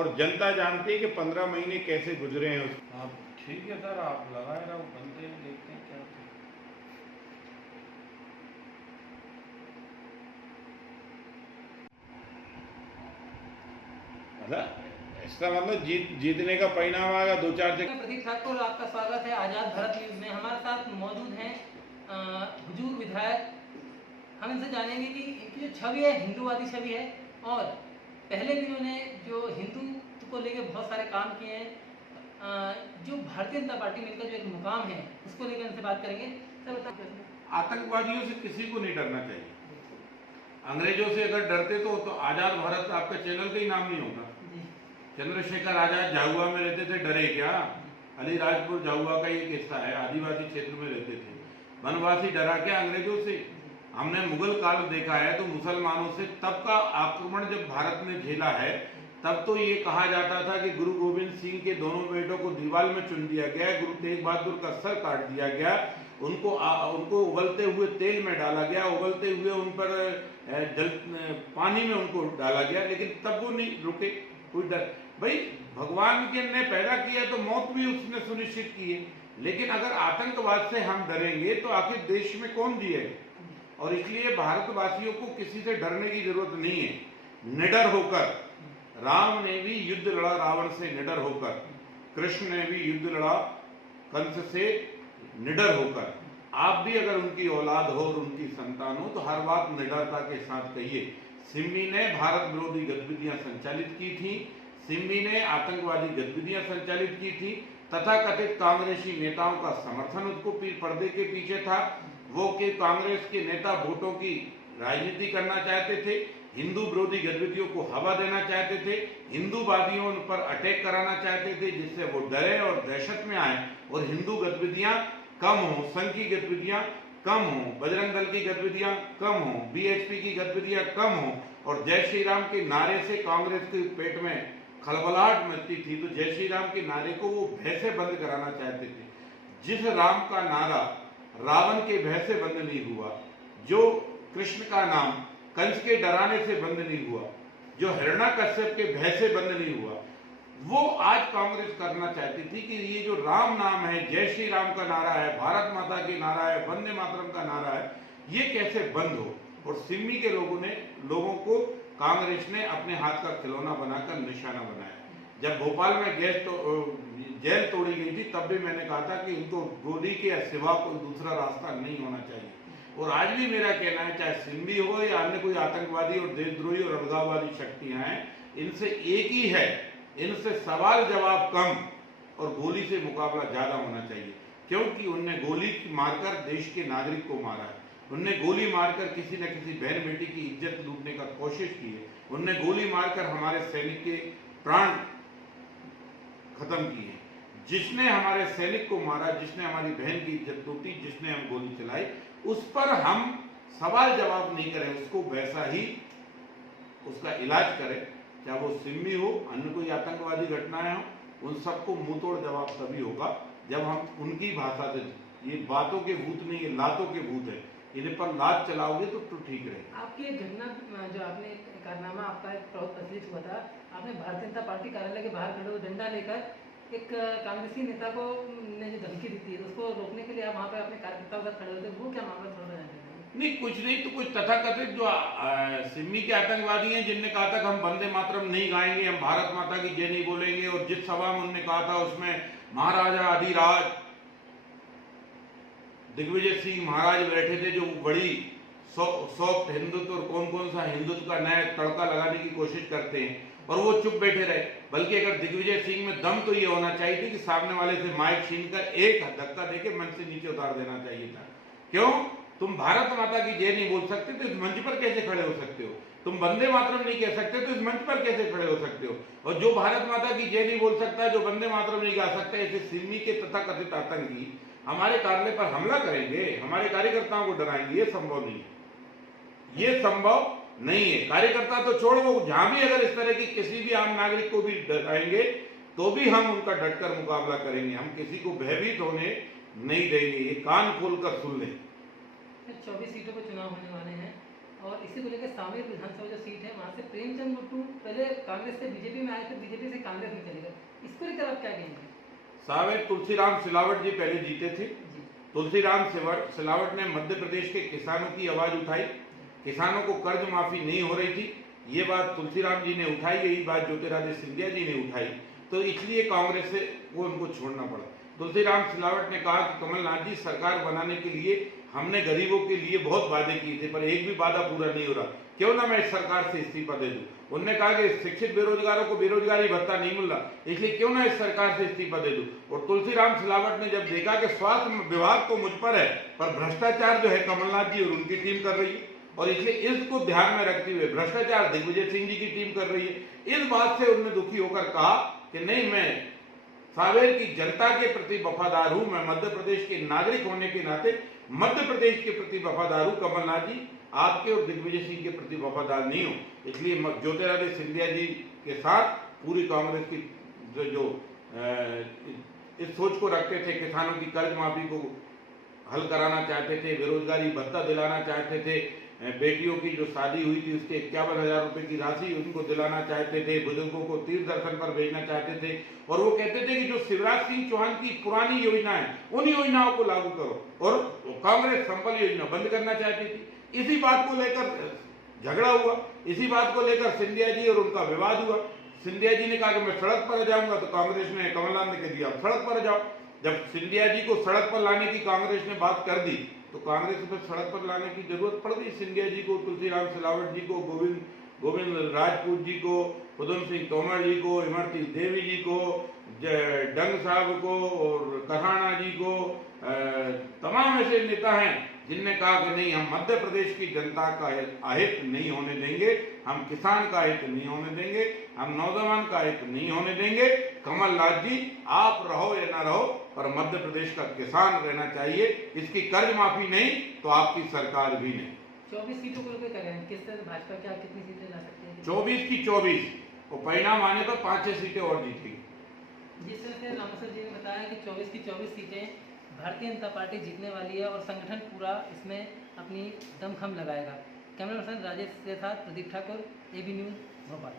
और जनता जानती है कि 15 महीने कैसे गुजरे हैं उसको। हाँ ठीक है सर, आप लगाए रहो, बनते हैं, देखते हैं क्या होता है। ऐसा मतलब जीतने का परिणाम आएगा 2-4 जगह। प्रदीप ठाकुर, आपका स्वागत है आजाद भारत न्यूज में। हमारे साथ मौजूद हैं हुजूर विधायक। हम इनसे जानेंगे कि इनकी जो छवि है हिंदूवादी छवि है, और पहले भी इन्होंने जो हिंदू को लेकर बहुत सारे काम किए हैं। जो भारतीय जनता पार्टी में इनका जो एक मुकाम है उसको लेकर इनसे बात करेंगे। सर बताइए। आतंकवादियों से किसी को नहीं डरना चाहिए। अंग्रेजों से अगर डरते तो आजाद भारत आपका चैनल का ही नाम नहीं होगा। चंद्रशेखर आजाद झाबुआ में रहते थे, डरे क्या? अलीराजपुर झाबुआ का ये किस्सा है, आदिवासी क्षेत्र में रहते थे। वनवासी डरा क्या अंग्रेजों से? हमने मुगल काल देखा है तो मुसलमानों से तब का आक्रमण जब भारत ने झेला है, तब तो ये कहा जाता था कि गुरु गोविंद सिंह के दोनों बेटों को दीवार में चुन दिया गया, गुरु तेग बहादुर का सर काट दिया गया, उनको उबलते हुए तेल में डाला गया, उबलते हुए उन पर पानी में उनको डाला गया, लेकिन तब वो नहीं रुके। कोई डर भाई, भगवान के ने पैदा किया तो मौत भी उसने सुनिश्चित की है, लेकिन अगर आतंकवाद से हम डरेंगे तो आखिर देश में कौन जिएगा? और इसलिए भारतवासियों को किसी से डरने की जरूरत नहीं है। निडर होकर, राम ने भी युद्ध लड़ा रावण से निडर होकर, कृष्ण ने भी युद्ध लड़ा कंस से निडर होकर। आप भी अगर उनकी औलाद हो और उनकी संतान हो तो हर बात निडरता के साथ कहिए। सिम्मी ने भारत विरोधी गतिविधियां संचालित की थी, सिम्मी ने आतंकवादी गतिविधियां संचालित की थी, तथाकथित कांग्रेसी नेताओं का समर्थन उसको पर्दे के पीछे था। वो के कांग्रेस के नेता वोटों की राजनीति करना चाहते थे, हिंदू विरोधी गतिविधियों को हवा देना चाहते थे, हिंदूवादियों पर अटैक कराना चाहते थे जिससे वो डरे और दहशत में आए और हिंदू गतिविधियां कम हो, संघ की गतिविधियां कम हो, बजरंग दल की गतिविधियां कम हो, बीएचपी की गतिविधियां कम हो, और जय श्री राम के नारे से कांग्रेस के पेट में खलबलाहट मचती थी, तो जय श्री राम के नारे को वो भय से बंद कराना चाहते थे। जिस राम का नारा रावण के भय से बंद नहीं हुआ, जो कृष्ण का नाम कंस के डराने से बंद नहीं हुआ, जो हिरण्याकश्यप के भय से बंद नहीं हुआ, वो आज कांग्रेस करना चाहती थी कि ये जो राम नाम है, जय श्री राम का नारा है, भारत माता के नारा है, वंदे मातरम का नारा है, ये कैसे बंद हो। और सिम्मी के लोगों को कांग्रेस ने अपने हाथ का खिलौना बनाकर निशाना बनाया। जब भोपाल में जेल तोड़ी गई थी तब भी मैंने कहा था कि इनको गोली के सिवा कोई दूसरा रास्ता नहीं होना चाहिए। और आज भी मेरा कहना है, चाहे सिम्मी हो या अन्य कोई आतंकवादी और देशद्रोही और अलगाववादी शक्तियां हैं, इनसे एक ही है, इनसे सवाल जवाब कम और गोली से मुकाबला ज्यादा होना चाहिए। क्योंकि उनने गोली मारकर देश के नागरिक को मारा है, उनने गोली मारकर किसी न किसी बहन बेटी की इज्जत लूटने का कोशिश की है, उनने गोली मारकर हमारे सैनिक के प्राण खत्म किए। जिसने हमारे सैनिक को मारा, जिसने हमारी बहन की इज्जत लूटी, जिसने हम गोली चलाई, उस पर हम सवाल जवाब नहीं करें, उसको वैसा ही उसका इलाज करें। चाहे वो सिम्मी हो, अन्य कोई आतंकवादी घटनाएं हो, उन सबको मुंह तोड़ जवाब तभी होगा जब हम उनकी भाषा से, ये बातों के भूत नहीं, ये लातों के भूत है, इन्हें पर लात चलाओगे तो ठीक रहेगा। आपकी एक घटना जो आपने कारनामा आपका एक बहुत प्रचलित हुआ था, आपने भारतीय जनता पार्टी कार्यालय के बाहर खड़े हुए डंडा लेकर एक कांग्रेसी नेता को ने जो धमकी दी थी उसको रोकने के लिए आप वहाँ पे अपने कार्यकर्ताओं के साथ खड़े हुए थे, वो क्या मामला थोड़ा नहीं, कुछ नहीं, तो कुछ तथाकथित जो सिम्मी के आतंकवादी हैं जिनने कहा था कि हम वंदे मातरम नहीं गाएंगे, हम भारत माता की जय नहीं बोलेंगे, और जिस सभा में उन्होंने कहा था उसमें महाराजा अधिराज दिग्विजय सिंह महाराज बैठे थे, जो बड़ी सॉफ्ट हिंदुत्व और कौन कौन सा हिंदुत्व का नया तड़का लगाने की कोशिश करते हैं, और वो चुप बैठे रहे। बल्कि अगर दिग्विजय सिंह में दम तो ये होना चाहिए थी कि सामने वाले से माइक छीनकर एक धक्का देके मंच से नीचे उतार देना चाहिए था। क्यों? तुम भारत माता की जय नहीं बोल सकते तो इस मंच पर कैसे खड़े हो सकते हो? तुम वंदे मातरम नहीं कह सकते तो इस मंच पर कैसे खड़े हो सकते हो? और जो भारत माता की जय नहीं बोल सकता, जो वंदे मातरम नहीं गा सकता, ऐसे सिम्मी के तथाकथित आतंकी हमारे कार्यालय पर हमला करेंगे, हमारे कार्यकर्ताओं को डराएंगे, ये संभव नहीं है, ये संभव नहीं है। कार्यकर्ता तो छोड़ो, जहां भी अगर इस तरह की किसी भी आम नागरिक को भी डराएंगे तो भी हम उनका डटकर मुकाबला करेंगे, हम किसी को भयभीत होने नहीं देंगे। ये कान खोलकर सुन लें। 24 सीटों पर चुनाव होने वाले हैं, और इसी को लेकर सांवेर विधानसभा जो सीट है वहाँ से प्रेमचंद गुट्टू पहले कांग्रेस से बीजेपी में आए थे, बीजेपी से कांग्रेस में चले गए। इसको लेकर आप क्या कहेंगे? सावेर तुलसीराम सिलावट जी पहले जीते थे। जी तुलसीराम सिलावट ने मध्य प्रदेश के किसानों की आवाज उठाई, किसानों को कर्ज माफी नहीं हो रही थी, ये बात तुलसीराम जी ने उठाई, यही बात ज्योतिरादित्य सिंधिया जी ने उठाई, तो इसलिए कांग्रेस से वो उनको छोड़ना पड़ा। तुलसीराम सिलावट ने कहा कि कमलनाथ जी सरकार बनाने के लिए हमने गरीबों के लिए बहुत वादे किए थे पर एक भी वादा पूरा नहीं हो रहा, क्यों ना मैं इस सरकार से इस्तीफा दे दूं। उन्होंने कहा कि शिक्षित बेरोजगारों को बेरोजगारी भत्ता नहीं मिल रहा, इसलिए क्यों ना इस सरकार से इस्तीफा दे दूं। और तुलसीराम सिलावट ने जब देखा कि स्वास्थ्य विभाग तो मुझ पर है पर भ्रष्टाचार जो है कमलनाथ जी और उनकी टीम कर रही है, और इसलिए इसको ध्यान में रखते हुए भ्रष्टाचार दिग्विजय सिंह जी की टीम कर रही है, इस बात से उन्होंने दुखी होकर कहा कि नहीं, मैं सावेर की जनता के प्रति वफादार हूं, मैं मध्य प्रदेश के नागरिक होने के नाते मध्य प्रदेश के प्रति वफादार हूं, कमलनाथ जी आपके और दिग्विजय सिंह के प्रति वफादार नहीं हूं। इसलिए ज्योतिरादित्य सिंधिया जी के साथ पूरी कांग्रेस की जो इस सोच को रखते थे, किसानों की कर्ज माफी को हल कराना चाहते थे, बेरोजगारी भत्ता दिलाना चाहते थे, बेटियों की जो शादी हुई थी उसके 51,000 रुपए की राशि उनको दिलाना चाहते थे, बुजुर्गों को तीर्थ दर्शन पर भेजना चाहते थे, और वो कहते थे कि जो शिवराज सिंह चौहान की पुरानी योजना है उन योजनाओं को लागू करो, और कांग्रेस संबल योजना बंद करना चाहती थी। इसी बात को लेकर झगड़ा हुआ, इसी बात को लेकर सिंधिया जी और उनका विवाद हुआ। सिंधिया जी ने कहा कि मैं सड़क पर जाऊंगा, तो कांग्रेस ने, कमलनाथ ने कह दिया आप सड़क पर जाओ। जब सिंधिया जी को सड़क पर लाने की कांग्रेस ने बात कर दी तो कांग्रेस को सड़क पर लाने की जरूरत पड़ गई। सिंधिया जी को, तुलसीराम सिलावट जी को, गोविंद राजपूत जी को, उधम सिंह तोमर जी को, इमरती देवी जी को, डंग साहब को और कहाना जी को, तमाम ऐसे नेता हैं जिनने कहा कि नहीं, हम मध्य प्रदेश की जनता का अहित नहीं होने देंगे, हम किसान का हित नहीं होने देंगे, हम नौजवान का हित नहीं होने देंगे। कमलनाथ जी आप रहो या ना रहो पर मध्य प्रदेश का किसान रहना चाहिए, इसकी कर्ज माफी नहीं तो आपकी सरकार भी नहीं। 24 सीटों को लेकर करें, किस तरह भाजपा क्या कितनी सीटें ला सकती है? 24 की 24 और परिणाम आने पर 5-6 सीटें और जीतेगी। जिस तरह से रामेश्वर जी ने बताया कि 24 की 24 सीटें भारतीय जनता पार्टी जीतने वाली है और संगठन पूरा इसमें अपनी दमखम लगाएगा। कैमरा पर्सन राजेश के साथ प्रदीप ठाकुर, AB न्यूज़ भोपाल।